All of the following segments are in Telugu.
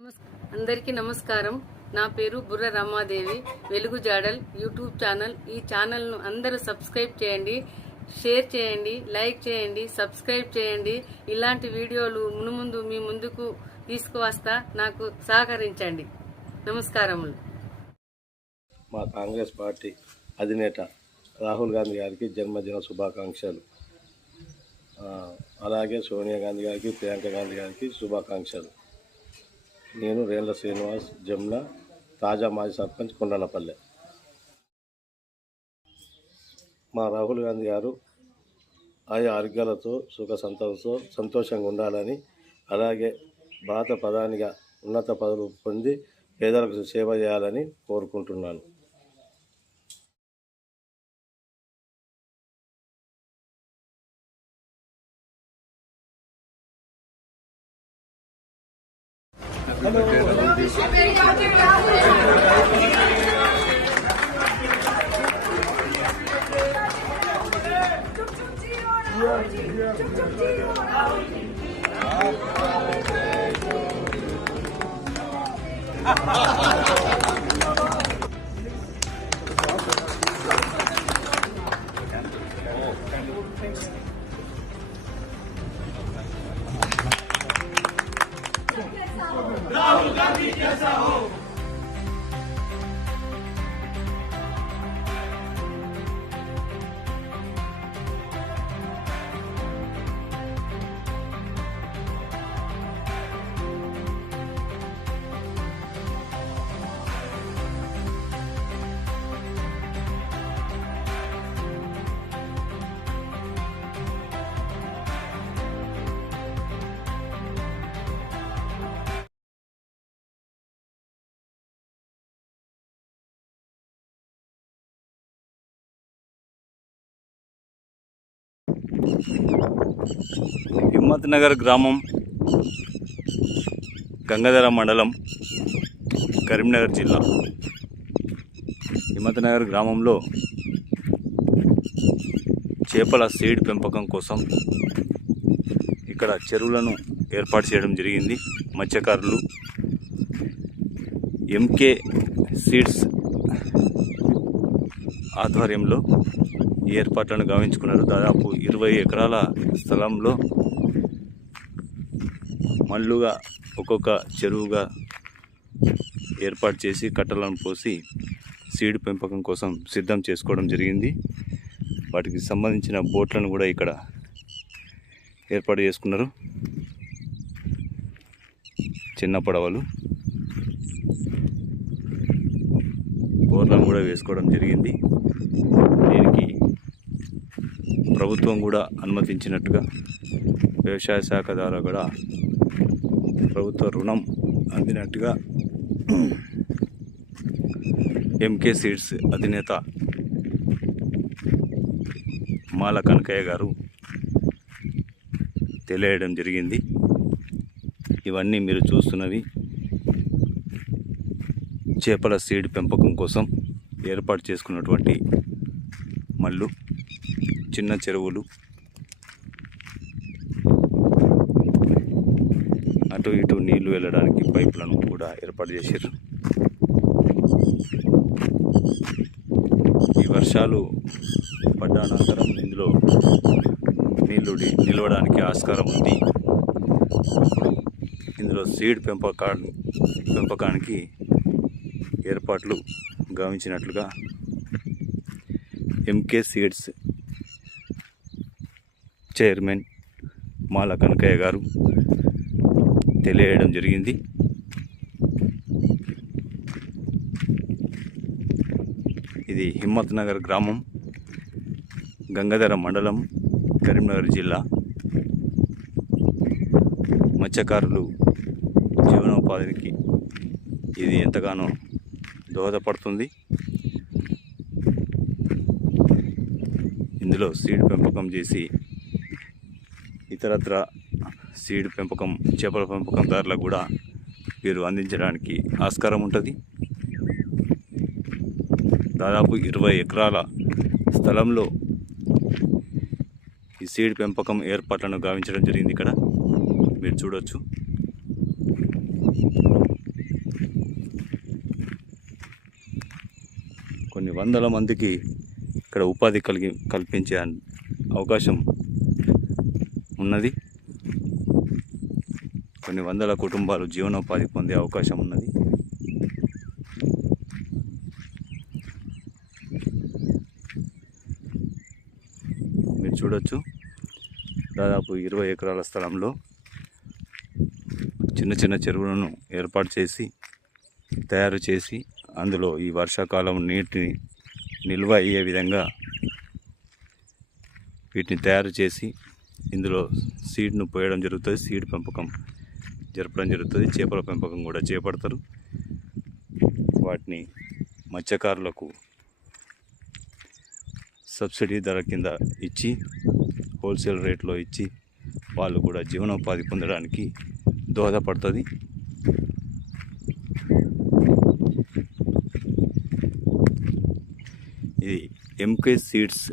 నమస్- అందరికీ నమస్కారం. నా పేరు బుర్ర రమాదేవి. వెలుగు జాడల్ యూట్యూబ్ ఛానల్. ఈ ఛానల్ను అందరూ సబ్స్క్రైబ్ చేయండి షేర్ చేయండి లైక్ చేయండి సబ్స్క్రైబ్ చేయండి. ఇలాంటి వీడియోలు మునుముందు మీ ముందుకు తీసుకువస్తా నాకు సహకరించండి. నమస్కారములు. మా కాంగ్రెస్ పార్టీ అధినేత రాహుల్ గాంధీ గారికి జన్మదిన శుభాకాంక్షలు. అలాగే సోనియా గాంధీ గారికి ప్రియాంక గాంధీ గారికి శుభాకాంక్షలు. నేను రేంద్ర శ్రీనివాస్ జమున తాజా మాజీ సర్పంచ్ కొండనపల్లె మా రాహుల్ గాంధీ గారు ఆయా ఆరోగ్యాలతో సుఖ సంతోషంతో సంతోషంగా ఉండాలని అలాగే భారత ప్రధానిగా ఉన్నత పదవులు పొంది పేదలకు సేవ చేయాలని కోరుకుంటున్నాను. Ha ha ha! la riqueza hoy. Himmat Nagar గ్రామం గంగాధర మండలం కరీంనగర్ జిల్లా. హిమ్మత్ నగర్ గ్రామంలో చేపల సీడ్ పెంపకం కోసం ఇక్కడ చెరువులను ఏర్పాటు చేయడం జరిగింది. మత్స్యకారులు ఎంకే సీడ్స్ ఆధ్వర్యంలో ఏర్పాట్లను గావించుకున్నారు దాదాపు ఇరవై ఎకరాల స్థలంలో మళ్ళుగా ఒక్కొక్క చెరువుగా ఏర్పాటు చేసి కట్టలను పోసి సీడ్ పెంపకం కోసం సిద్ధం చేసుకోవడం జరిగింది. వాటికి సంబంధించిన బోట్లను కూడా ఇక్కడ ఏర్పాటు చేసుకున్నారు. చిన్న పడవలు. బోర్లను కూడా వేసుకోవడం జరిగింది. దీనికి ప్రభుత్వం కూడా అనుమతించినట్టుగా వ్యవసాయ శాఖ ద్వారా కూడా ప్రభుత్వ రుణం అందినట్టుగా ఎంకే సీడ్స్ అధినేత మాల కనకయ్య గారు తెలియడం జరిగింది. ఇవన్నీ మీరు చూస్తున్నవి చేపల సీడ్ పెంపకం కోసం ఏర్పాటు చేసుకున్నటువంటి మళ్ళు చిన్న చెరువులు. అటు ఇటు నీళ్ళు వెళ్ళడానికి పైపులను కూడా ఏర్పాటు చేశారు ఈ వర్షాలు పడ్డ అనంతరం ఇందులో నీళ్ళు నిలవడానికి ఆస్కారం ఉంది. ఇందులో సీడ్ పెంపకా పెంపకానికి ఏర్పాట్లు గావించినట్లుగా MK seeds chairman Mala Kanakaiah garu తెలియడం జరిగింది. ఇది హిమ్మత్ నగర్ గ్రామం గంగాధర మండలం కరీంనగర్ జిల్లా. మత్స్యకారులు జీవనోపాధికి ఇది ఎంతగానో దోహదపడుతుంది. ఇందులో సీడ్ పెంపకం చేసి ఇతరత్ర సీడ్ పెంపకం చేపల పెంపకం దారులకు కూడా వీరు అందించడానికి ఆస్కారం ఉంటుంది. దాదాపు ఇరవై ఎకరాల స్థలంలో ఈ సీడ్ పెంపకం ఏర్పాట్లను గావించడం జరిగింది ఇక్కడ. మీరు చూడవచ్చు కొన్ని వందల మందికి ఇక్కడ ఉపాధి కలిగి కల్పించే అవకాశం ఉన్నది. కొన్ని వందల కుటుంబాలు జీవనోపాధి పొందే అవకాశం ఉన్నది. మీరు చూడొచ్చు. దాదాపు ఇరవై ఎకరాల స్థలంలో చిన్న చిన్న చెరువులను ఏర్పాటు చేసి తయారు చేసి అందులో ఈ వర్షాకాలం నీటిని నిల్వ అయ్యే విధంగా వీటిని తయారు చేసి ఇందులో సీడ్ను పోయడం జరుగుతుంది సీడ్ పెంపకం జరపడం జరుగుతుంది చేపల పెంపకం కూడా చేపడతారు. వాటిని మత్స్యకారులకు సబ్సిడీ ధర కింద ఇచ్చి హోల్సేల్ రేట్లో ఇచ్చి వాళ్ళు కూడా జీవనోపాధి పొందడానికి దోహదపడుతుంది. ఇది ఎంకే సీడ్స్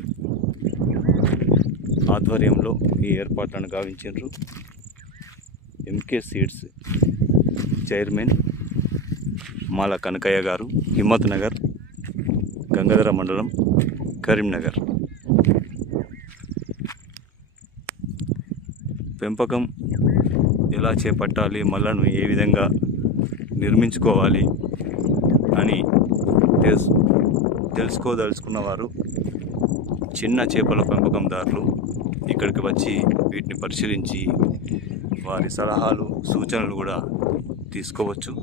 ఆధ్వర్యంలో ఈ ఏర్పాట్లను గావించారు MK seeds chairman Mala Kanakaiah garu Himmat Nagar Gangadhara మండలం కరీంనగర్. పెంపకం ఎలా చేపట్టాలి మళ్ళను ఏ విధంగా నిర్మించుకోవాలి అని తెలుసు తెలుసుకోదలుచుకున్నవారు చిన్న చేపల పెంపకందారులు ఇక్కడికి వచ్చి వీటిని పరిశీలించి వారి సలహాలు సూచనలు కూడా తీసుకోవచ్చు.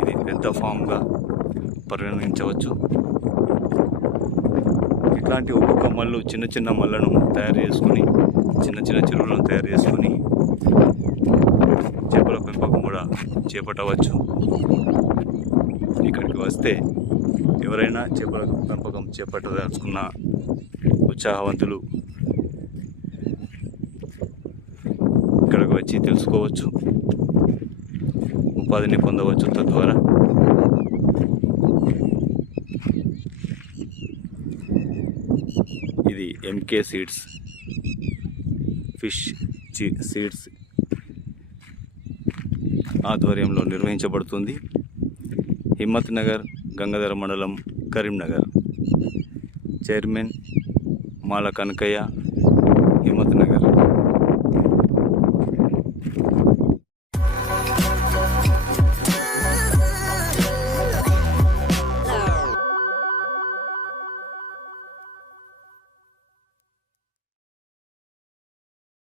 ఇది పెద్ద ఫామ్గా పరిగణించవచ్చు. ఇట్లాంటి ఒక్కొక్క మళ్ళు చిన్న చిన్న మళ్ళను తయారు చేసుకొని చిన్న చిన్న చెరువులను తయారు చేసుకొని చేపల పెంపకం కూడా చేపట్టవచ్చు. ఇక్కడికి వస్తే ఎవరైనా చేపల పెంపకం చేపట్టదలుచుకున్న ఉత్సాహవంతులు ఇక్కడికి వచ్చి తెలుసుకోవచ్చు. ఉపాధిని పొందవచ్చు తద్వారా. ఇది ఎంకే సీడ్స్ ఫిష్ చి- సీడ్స్ ఆధ్వర్యంలో నిర్వహించబడుతుంది. హిమ్మత్ నగర్ గంగాధర మండలం కరీంనగర్. చైర్మన్ మాల కనకయ్య హిమ్మత్ నగర్.